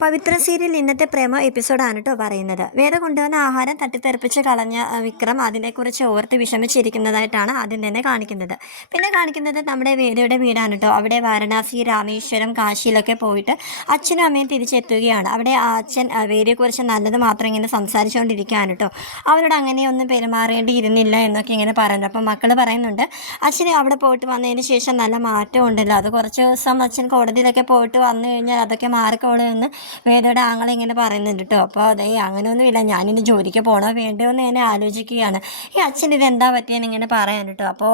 പവിത്ര serial ഇന്നത്തെ പ്രേമ എപ്പിസോഡാണ് കേട്ടോ പറയുന്നത്. വേദ കൊണ്ടുവന്ന ആഹാരം തട്ടിത്തെറിപ്പിച്ച് കളഞ്ഞ വിക്രം അതിനെക്കുറിച്ച് ഓർത്ത് വിഷമിച്ചിരിക്കുന്നതായിട്ടാണ് ആദ്യം തന്നെ കാണിക്കുന്നത്. പിന്നെ കാണിക്കുന്നത് നമ്മുടെ വേദയുടെ വീടാണ് കേട്ടോ അവിടെ വാരണാസി രാമേശ്വരം കാശിയിലൊക്കെ പോയിട്ട് അച്ഛനും അമ്മയും തിരിച്ചെത്തുകയാണ്. അവിടെ അച്ഛൻ വേദയെക്കുറിച്ച് നല്ലത് മാത്രം ഇങ്ങനെ സംസാരിച്ചുകൊണ്ടിരിക്കുകയാണ് കേട്ടോ അവരോട് അങ്ങനെയൊന്നും പെരുമാറേണ്ടിയിരുന്നില്ല എന്നൊക്കെ ഇങ്ങനെ പറയുന്നത് അപ്പം മക്കൾ പറയുന്നുണ്ട് അച്ഛന് അവിടെ പോയിട്ട് വന്നതിന് ശേഷം നല്ല മാറ്റം ഉണ്ടല്ലോ അത് കുറച്ച് ദിവസം അച്ഛൻ കോടതിയിലൊക്കെ പോയിട്ട് വന്നു കഴിഞ്ഞാൽ അതൊക്കെ മാറിക്കോളുമെന്ന് വേദയുടെ ആങ്ങളെ ഇങ്ങനെ പറയുന്നുണ്ട് കേട്ടോ അപ്പോൾ അതേ അങ്ങനെയൊന്നുമില്ല ഞാനിനി ജോലിക്ക് പോകണോ വേണ്ടോ എന്ന് ഞാൻ ആലോചിക്കുകയാണ്. ഈ അച്ഛൻ ഇത് എന്താ പറ്റിയെന്ന് ഇങ്ങനെ പറയാൻ കേട്ടോ അപ്പോൾ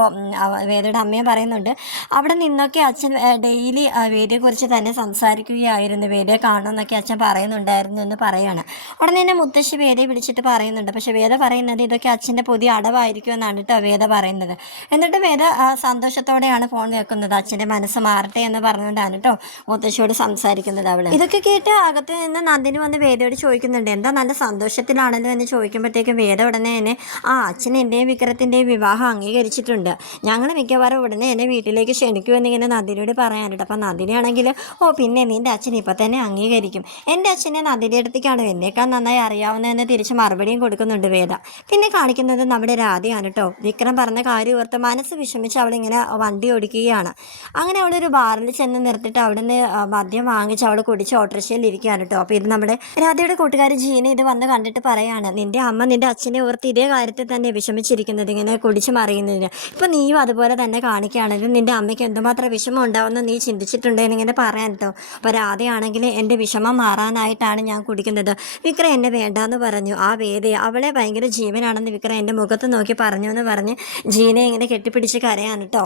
വേദയുടെ അമ്മയും പറയുന്നുണ്ട് അവിടെ നിന്നൊക്കെ അച്ഛൻ ഡെയിലി വേദയെക്കുറിച്ച് തന്നെ സംസാരിക്കുകയായിരുന്നു. വേദയെ കാണുമെന്നൊക്കെ അച്ഛൻ പറയുന്നുണ്ടായിരുന്നു എന്ന് പറയാണ്. ഉടനെ തന്നെ മുത്തശ്ശി വേദയെ വിളിച്ചിട്ട് പറയുന്നുണ്ട്. പക്ഷെ വേദ പറയുന്നത് ഇതൊക്കെ അച്ഛന്റെ പുതിയ അടവായിരിക്കും എന്നാണ് കേട്ടോ വേദ പറയുന്നത്. എന്നിട്ട് വേദ സന്തോഷത്തോടെയാണ് ഫോൺ വെക്കുന്നത് അച്ഛന്റെ മനസ്സ് മാറട്ടെ എന്ന് പറഞ്ഞുകൊണ്ടാണ് കേട്ടോ മുത്തശ്ശിയോട് സംസാരിക്കുന്നത് അവൾ ഇതൊക്കെ കേട്ട് അകത്ത് നിന്ന് നന്ദിനി വന്ന് വേദയോട് ചോദിക്കുന്നുണ്ട് എന്താ നല്ല സന്തോഷത്തിലാണല്ലോ? എന്ന് ചോദിക്കുമ്പോഴത്തേക്കും വേദ ഉടനെ തന്നെ ആ അച്ഛൻ എന്റെയും വിക്രത്തിന്റെയും വിവാഹം അംഗീകരിച്ചിട്ടുണ്ട്. ഞങ്ങൾ മിക്കവാറും ഉടനെ എന്നെ വീട്ടിലേക്ക് ക്ഷണിക്കുമെന്ന് ഇങ്ങനെ നന്ദിനിയോട് പറയാനുണ്ട് അപ്പം നന്ദിനിയാണെങ്കിൽ ഓ പിന്നെ നിന്റെ അച്ഛൻ ഇപ്പം തന്നെ അംഗീകരിക്കും. എന്റെ അച്ഛനെ നന്ദിന്റെ അടുത്തേക്കാണ് എന്നേക്കാൾ നന്നായി അറിയാവുന്നതെന്ന് തിരിച്ച് മറുപടിയും കൊടുക്കുന്നുണ്ട് വേദ. പിന്നെ കാണിക്കുന്നത് നമ്മുടെ രാധയാണ് കേട്ടോ വിക്രം പറഞ്ഞ കാര്യം ഓർത്ത് മനസ്സ് വിഷമിച്ച് അവളിങ്ങനെ വണ്ടി ഓടിക്കുകയാണ്. അങ്ങനെ അവളൊരു ബാറിൽ ചെന്ന് നിർത്തിയിട്ട് അവിടുന്ന് മദ്യം വാങ്ങിച്ച് അവൾ കുടിച്ച് ഓട്ടോറിക്ഷയിൽ ഇരിക്കുകയാണ് കേട്ടോ. അപ്പോൾ ഇത് നമ്മുടെ രാധയുടെ കൂട്ടുകാരി ജീന ഇത് വന്ന് കണ്ടിട്ട് പറയാണ് നിന്റെ അമ്മ നിന്റെ അച്ഛനെ ഓർത്ത് ഇതേ കാര്യത്തിൽ തന്നെ വിഷമിച്ചിരിക്കുന്നത് ഇങ്ങനെ കുടിച്ചു മറിയുന്നതിന്. ഇപ്പം നീയും അതുപോലെ തന്നെ കാണിക്കുകയാണെങ്കിൽ നിന്റെ അമ്മയ്ക്ക് എന്തുമാത്രം വിഷമം ഉണ്ടാവുമെന്ന് നീ ചിന്തിച്ചിട്ടുണ്ടെന്ന് ഇങ്ങനെ പറയാൻ കേട്ടോ. അപ്പോൾ രാധയാണെങ്കിൽ എന്റെ വിഷമം മാറാനായിട്ടാണ് ഞാൻ കുടിക്കുന്നത്. വിക്രം എന്നെ വേണ്ടാന്ന് പറഞ്ഞു. ആ വേദ അവളെ ഭയങ്കര ജീവനാണെന്ന് വിക്രം എന്റെ മുഖത്ത് നോക്കി പറഞ്ഞു എന്ന് പറഞ്ഞ് ജീനെ ഇങ്ങനെ കെട്ടിപ്പിടിച്ച് കരയാണ് കേട്ടോ.